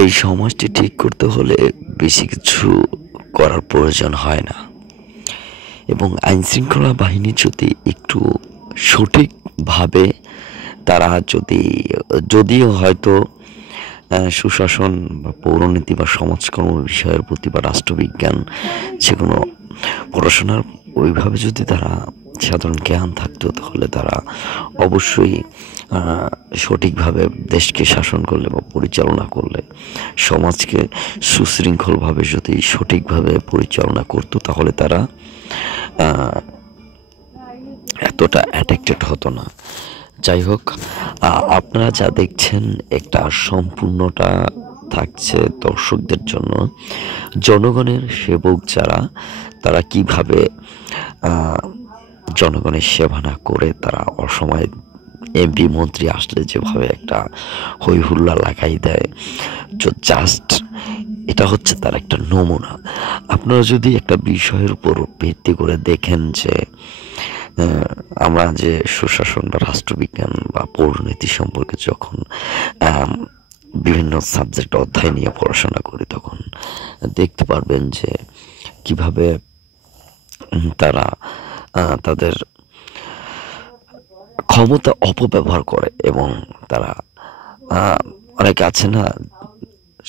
এই সমাজটি ঠিক করতে হলে বেশি কিছু করার প্রয়োজন হয় না, এবং আইনশৃঙ্খলা বাহিনী যদি একটু সঠিকভাবে তারা যদিও হয়তো সুশাসন বা পৌরনীতি বা সমাজকর্ম বিষয়ের প্রতি বা রাষ্ট্রবিজ্ঞান যেকোনো পড়াশোনার ওইভাবে যদি তারা সাধারণ জ্ঞান থাকতো, তাহলে তারা অবশ্যই সঠিকভাবে দেশকে শাসন করলে বা পরিচালনা করলে, সমাজকে সুশৃঙ্খলভাবে যদি সঠিকভাবে পরিচালনা করতো, তাহলে তারা এতটা অ্যাডিক্টেড হতো না। যাই হোক, আপনারা যা দেখছেন একটা সম্পূর্ণটা থাকছে দর্শকদের জন্য। জনগণের সেবক যারা, তারা কিভাবে জনগণের সেবা না করে তারা অসময়ে এমপি মন্ত্রী আসলে যেভাবে একটা হই হুল্লা লাগাই দেয়, জাস্ট এটা হচ্ছে তার একটা নমুনা। আপনারা যদি একটা বিষয়ের উপর ভিত্তি করে দেখেন যে আমরা যে সুশাসন বা রাষ্ট্রবিজ্ঞান বা পৌরনীতি সম্পর্কে যখন বিভিন্ন সাবজেক্ট অধ্যায় নিয়ে পড়াশোনা করি, তখন দেখতে পারবেন যে কিভাবে তারা তাদের ক্ষমতা অপব্যবহার করে, এবং তারা অনেকে আছে না,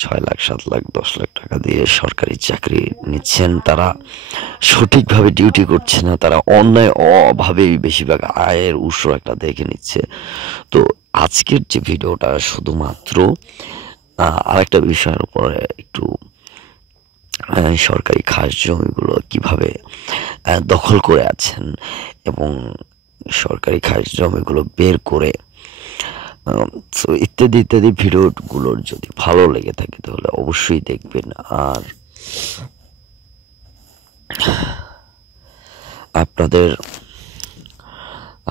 6 লাখ 7 লাখ 10 লাখ টাকা দিয়ে সরকারি চাকরি নিচ্ছেন, তারা সঠিকভাবে ডিউটি করছে না, তারা অন্যায় অভাবেই বেশিরভাগ আয়ের উৎস একটা দেখে নিচ্ছে। তো আজকের যে ভিডিওটা শুধুমাত্র আরেকটা বিষয়ের উপরে একটু সরকারি খাস জমিগুলো কিভাবে দখল করে আছেন, এবং সরকারি খাস জমিগুলো বের করে সো ইত্যাদি ইত্যাদি ভিডিওগুলোর যদি ভালো লেগে থাকে তাহলে অবশ্যই দেখবেন। আর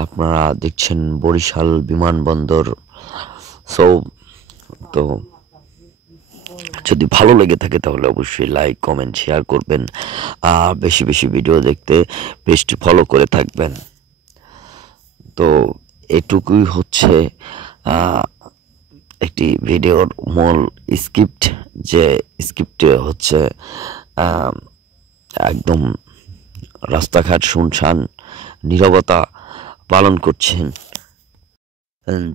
আপনারা দেখছেন বরিশাল বিমানবন্দর। সো তো যদি ভালো লেগে থাকে তাহলে অবশ্যই লাইক কমেন্ট শেয়ার করবেন, আর বেশি বেশি ভিডিও দেখতে পেজটি ফলো করে থাকবেন। তো এটুকুই হচ্ছে একটি ভিডিওর মূল স্ক্রিপ্ট, যে স্ক্রিপ্টে হচ্ছে একদম রাস্তাঘাট শুনশান, নীরবতা পালন করছেন,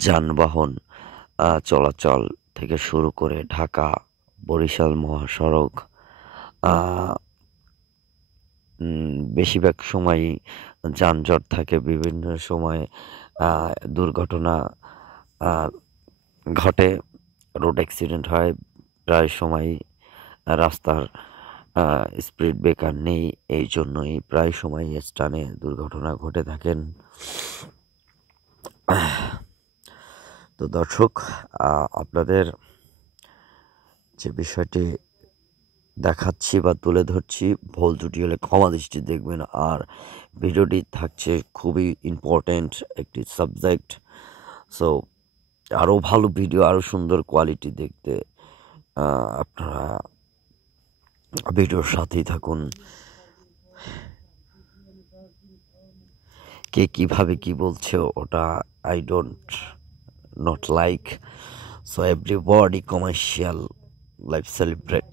যানবাহন চলাচল থেকে শুরু করে ঢাকা বরিশাল মহাসড়ক বেশিরভাগ সময়ই যানজট থাকে, বিভিন্ন সময় দুর্ঘটনা ঘটে, রোড অ্যাক্সিডেন্ট হয় প্রায় সময়ই। রাস্তার স্পিড ব্রেকার নেই, এই জন্যই প্রায় সময় স্থানে দুর্ঘটনা ঘটে থাকেন। তো দর্শক, আপনাদের যে বিষয়টি দেখাচ্ছি বা তুলে ধরছি, ভুল ত্রুটি হলে ক্ষমা দৃষ্টি দেখবেন। আর ভিডিওটি থাকছে খুবই ইম্পর্টেন্ট একটি সাবজেক্ট। সো আরও ভালো ভিডিও, আরও সুন্দর কোয়ালিটি দেখতে আপনারা ভিডিওর সাথেই থাকুন। কে কিভাবে কি বলছে ওটা I don't not like. So everybody commercial life celebrate.